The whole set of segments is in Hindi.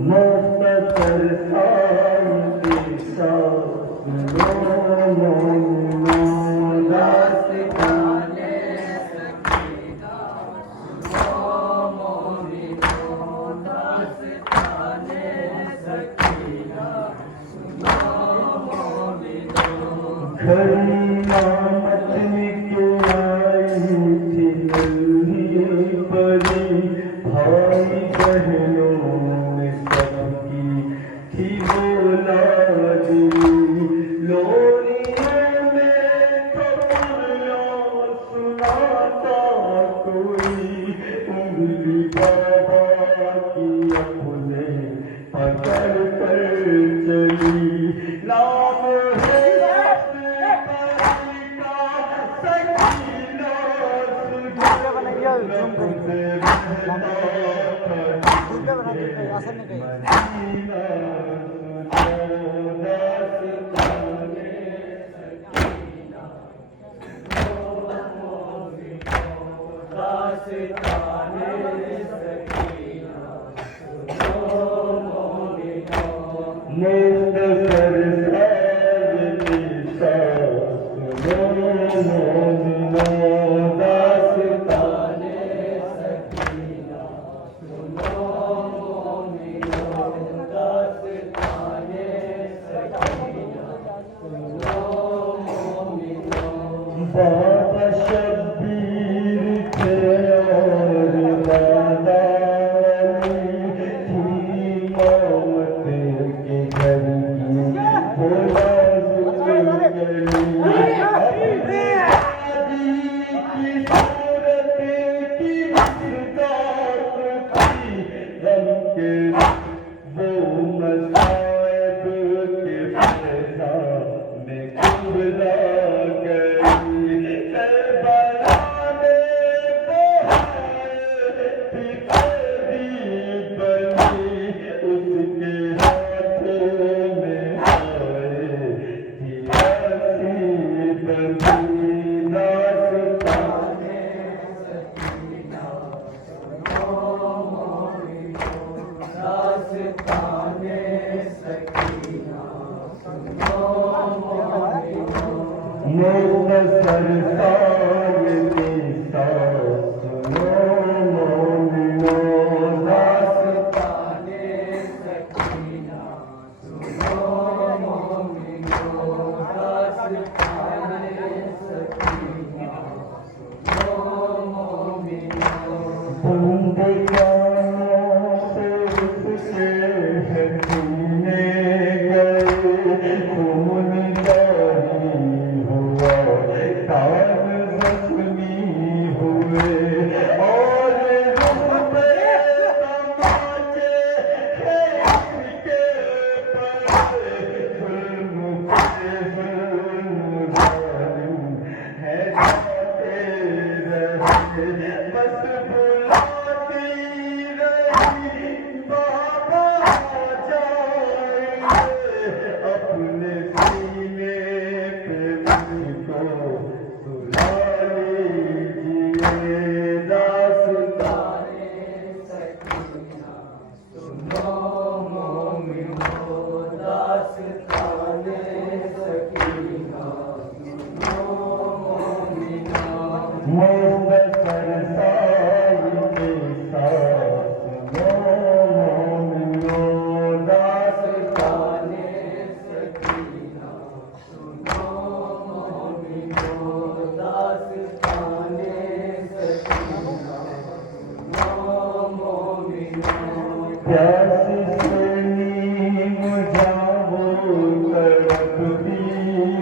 मुख्तसर शांति सांस लो मोमिनो दास्ताने सकीना सुनो मोमिनो दास्ताने सकीना सुनो मोमिनो घड़ियां मचने के आई थी नन्ही बड़ी भाई बहनों में सबकी थी बोलादी लोरियों में कबूलियां सुनाता कोई उंगली बाबा की अपने पकड़ कर चली नाम है बाबा शब्बीर थे और दादानी थी मौत के घर की बोला अपने दादी की सूरत की मिसदात थी गम के वो मसाइब के फैजा में कुबरा मुख्तसर शांति सांस लो मोमिनो दास्ताने सकीना सुनो मोमिनो दास्ताने सकीना सुनो मोमिनो बंदगानों से उसके हसीने गए खून जारी हुआ ताज जख्मी हुए और रुख पे तमाचे के पड़े जुल्म पे जुल्म जालिम है जाते रहे बस बुलाती रही बाबा जाएंगे अपने सीने पे मुझको सुला लीजिए दास्ताने सकीना सुनो मोमिनो दास्ताने सकीना सुनो मोमिनो मुख्तसर शांति सांस लो मोमिनो दास्ताने सकीना सुनो मोमिनो दास्ताने सकीना सुनो मोमिनो प्यास से नीम जाओ तड़प भी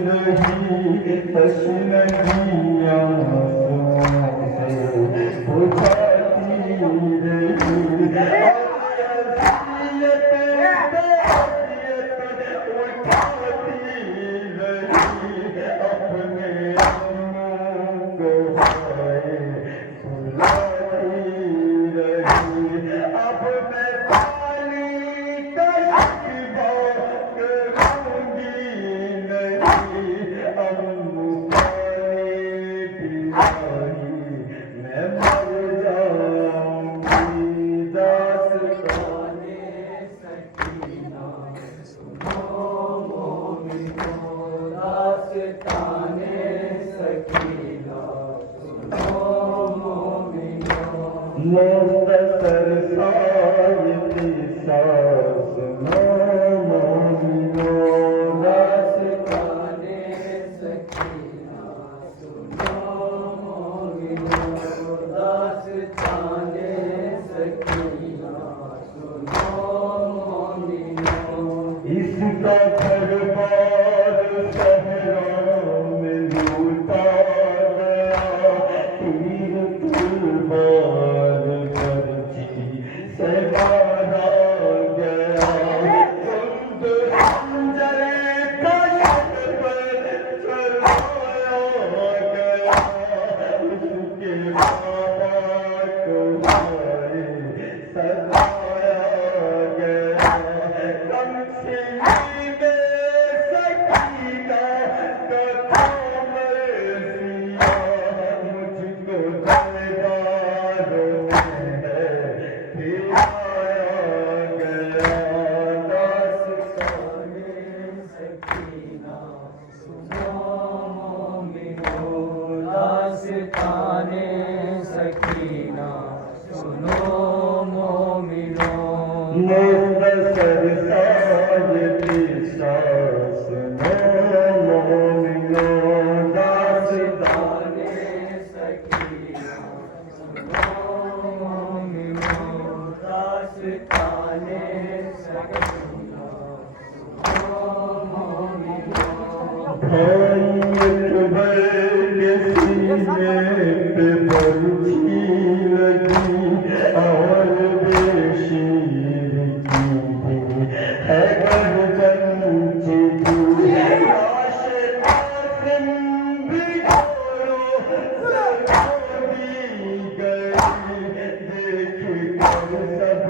रही तश्नगियाँ से बुझाती रही अब मैं पानी मुख्तसर सायती सास मोमिनो दास्ताने सकीना सुनो मोमिनो दास्ताने सकीना सुनो मोमिनो इसका दरबार सहराओं में लूटा गया तीर तलवार बरछी से मारा गया कुंद खंजरे कशक पर चलाया गया उसके बाबा को मारे सताया गया कमसिनी में सकीना का थाम सिया मुझको दरबारों में खिलाया गया दास्ताने सकीना सुनो मोमिनो दास्ताने सकीना सुनो मोमिनो मुख्तसर सायती सास मोमिनो दास्ताने सकीना सुनो मोमिनो दास्ताने सकीना सुनो मोमिनो भाई अकबर के सीने पे बरछी लगी और बेशीर की है गर्दन चिती लाश कासिम भी छोड़ो सजा दी गई देख कर सब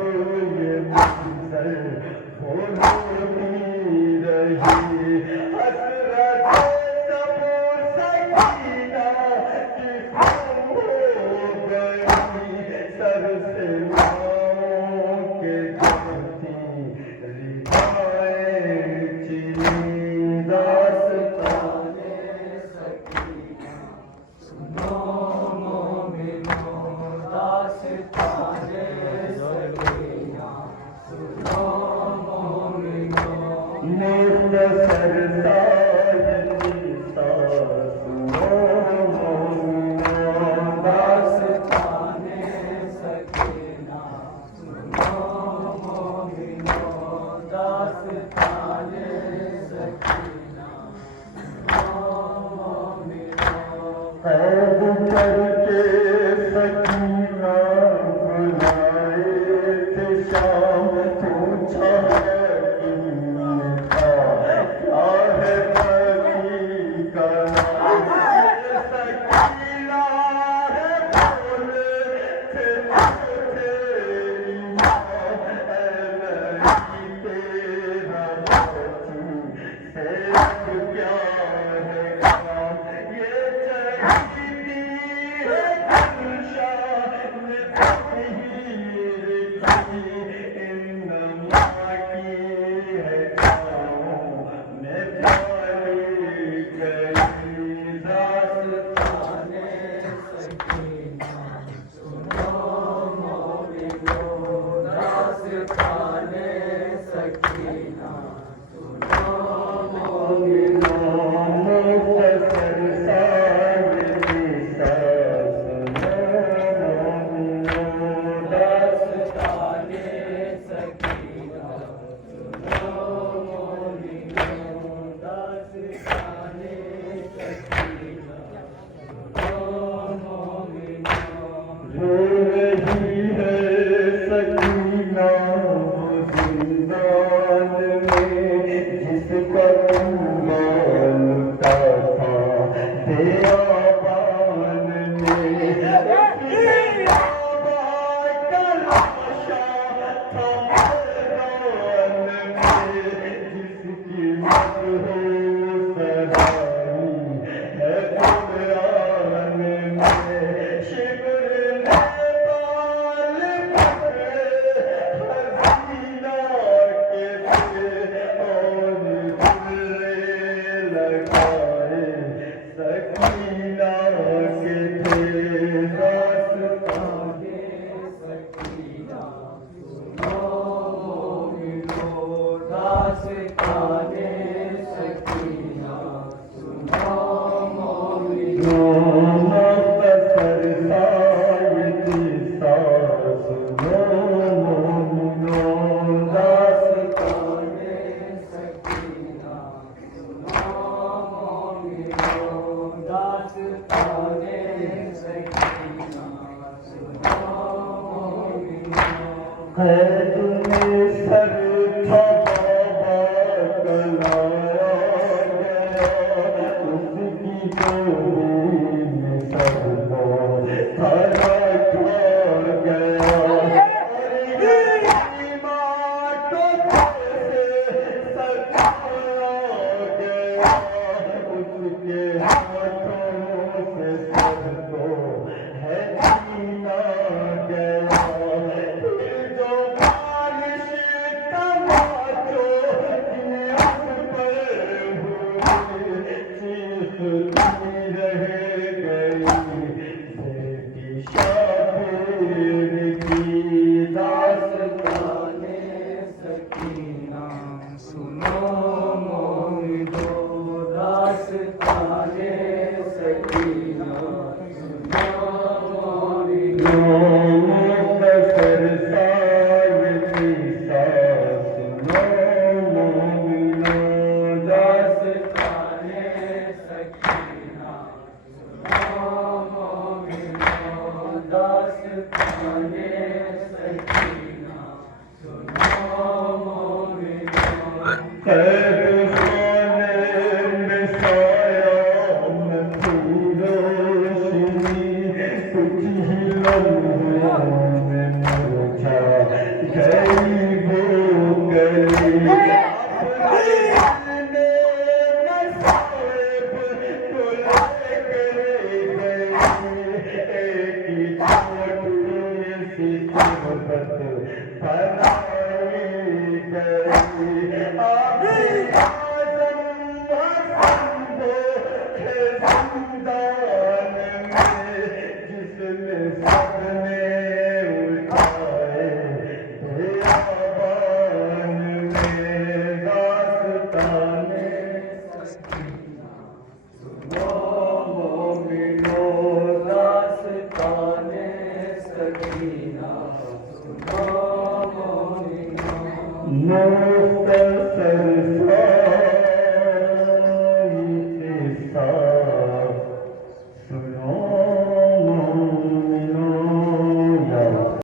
है तुम्हें सर छपा कलाया गया उसकी डोरी में सबको खाना खा गया अरे माटो से सताया गया उसके हाथों से सबको है जीना गया फिर जो बारिश तमाचो जिन्हें उस पर हुई चीखती रह गई बेटी शाबिर की दास्ताने सकीना सुनो मोमिनो दास्ताने सकीना सुनो मोमिनो मुख्तसर सायती सास नो मोमिनो दास्ताने सकीना सुनो मोमिनो दास्ताने सकीना सुनो मोमिनो कैद खाने में साया न थी रोशनी कुछ ही लम्हों में मुरझा गई वो गली अपने मसाइब को लेकर गई एक छोटी सी मोहब्बत बनाई गई आज़म हसन थे ज़िंदान में जिसमें सबने उठाए बियाबान में दास्ताने सकीना सुनो मोमिनो दास्ताने सकीना सुनो मोमिनो मुख्तसर